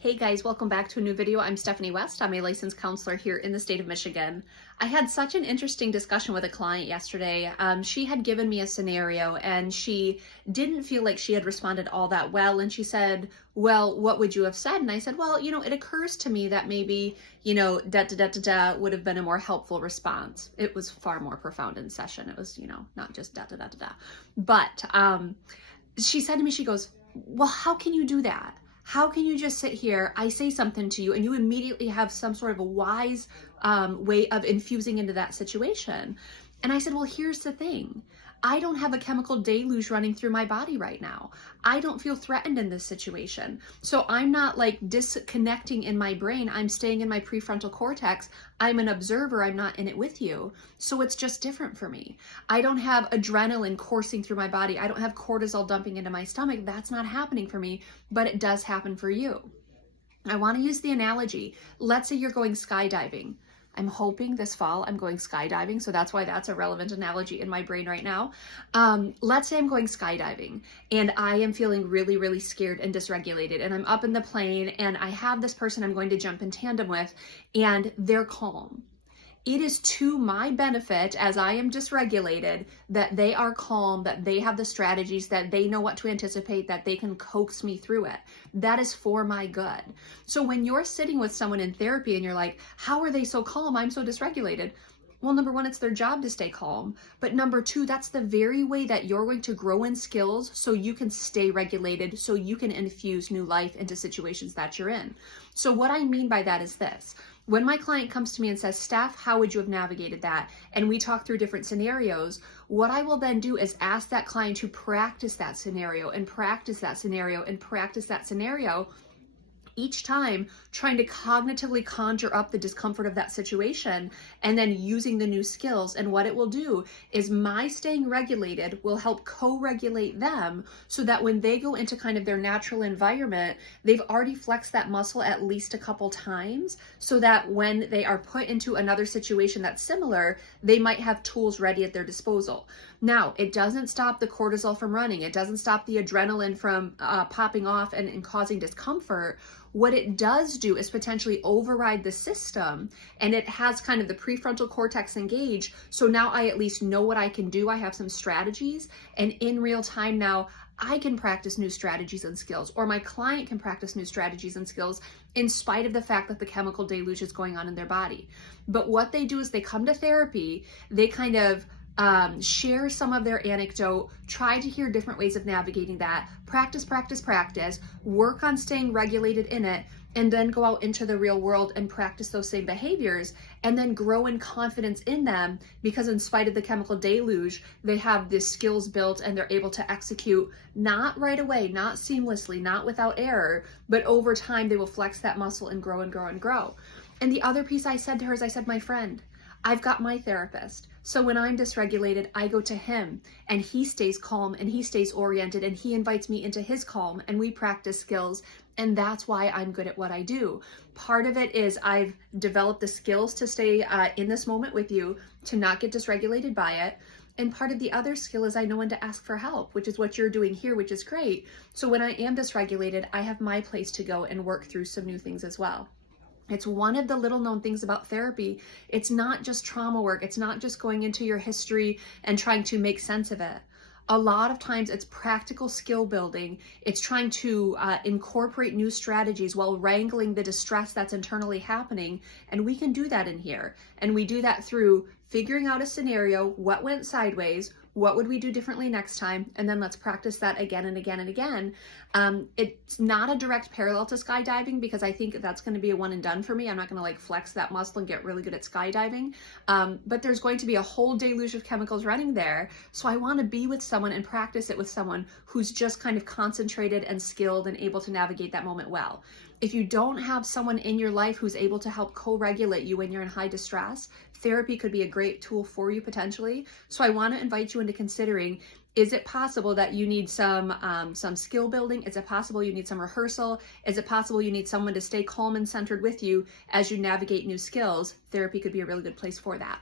Hey guys, welcome back to a new video. I'm Stephanie West. I'm a licensed counselor here in the state of Michigan. I had such an interesting discussion with a client yesterday. She had given me a scenario and she didn't feel like she had responded all that well. And she said, well, what would you have said? And I said, well, it occurs to me that maybe, would have been a more helpful response. It was far more profound in session. It was, not just But she said to me, she goes, well, how can you do that? How can you just sit here, I say something to you, and you immediately have some sort of a wise way of infusing into that situation? And I said, well, here's the thing. I don't have a chemical deluge running through my body right now. I don't feel threatened in this situation. So I'm not like disconnecting in my brain. I'm staying in my prefrontal cortex. I'm an observer. I'm not in it with you. So it's just different for me. I don't have adrenaline coursing through my body. I don't have cortisol dumping into my stomach. That's not happening for me, but it does happen for you. I want to use the analogy. Let's say you're going skydiving. I'm hoping this fall I'm going skydiving, so that's why that's a relevant analogy in my brain right now. Let's say I'm going skydiving and I am feeling really, really scared and dysregulated, and I'm up in the plane and I have this person I'm going to jump in tandem with and they're calm. It is to my benefit as I am dysregulated that they are calm, that they have the strategies, that they know what to anticipate, that they can coax me through it. That is for my good. So when you're sitting with someone in therapy and you're like, how are they so calm? I'm so dysregulated. Well, number one, it's their job to stay calm. But number two, that's the very way that you're going to grow in skills so you can stay regulated, so you can infuse new life into situations that you're in. So what I mean by that is this. When my client comes to me and says, Steph, how would you have navigated that? And we talk through different scenarios, what I will then do is ask that client to practice that scenario and practice that scenario and practice that scenario, each time trying to cognitively conjure up the discomfort of that situation and then using the new skills. And what it will do is my staying regulated will help co-regulate them so that when they go into kind of their natural environment, they've already flexed that muscle at least a couple times so that when they are put into another situation that's similar, they might have tools ready at their disposal. Now, it doesn't stop the cortisol from running. It doesn't stop the adrenaline from popping off and causing discomfort. What it does do is potentially override the system, and it has kind of the prefrontal cortex engaged. So now I at least know what I can do. I have some strategies, and in real time now, I can practice new strategies and skills, or my client can practice new strategies and skills in spite of the fact that the chemical deluge is going on in their body. But what they do is they come to therapy, they kind of share some of their anecdote, try to hear different ways of navigating that, practice, work on staying regulated in it, and then go out into the real world and practice those same behaviors and then grow in confidence in them because in spite of the chemical deluge, they have the skills built and they're able to execute not right away, not seamlessly, not without error, but over time they will flex that muscle and grow and grow and grow. And the other piece I said to her is I said, my friend, I've got my therapist. So when I'm dysregulated, I go to him and he stays calm and he stays oriented and he invites me into his calm and we practice skills. And that's why I'm good at what I do. Part of it is I've developed the skills to stay in this moment with you, to not get dysregulated by it. And part of the other skill is I know when to ask for help, which is what you're doing here, which is great. So when I am dysregulated, I have my place to go and work through some new things as well. It's one of the little known things about therapy. It's not just trauma work. It's not just going into your history and trying to make sense of it. A lot of times it's practical skill building. It's trying to incorporate new strategies while wrangling the distress that's internally happening. And we can do that in here. And we do that through figuring out a scenario, what went sideways, what would we do differently next time? And then let's practice that again and again and again. It's not a direct parallel to skydiving because I think that's going to be a one and done for me. I'm not going to like flex that muscle and get really good at skydiving. But there's going to be a whole deluge of chemicals running there. So I want to be with someone and practice it with someone who's just kind of concentrated and skilled and able to navigate that moment well. If you don't have someone in your life who's able to help co-regulate you when you're in high distress, therapy could be a great tool for you potentially. So I want to invite you into considering, is it possible that you need some skill building? Is it possible you need some rehearsal? Is it possible you need someone to stay calm and centered with you as you navigate new skills? Therapy could be a really good place for that.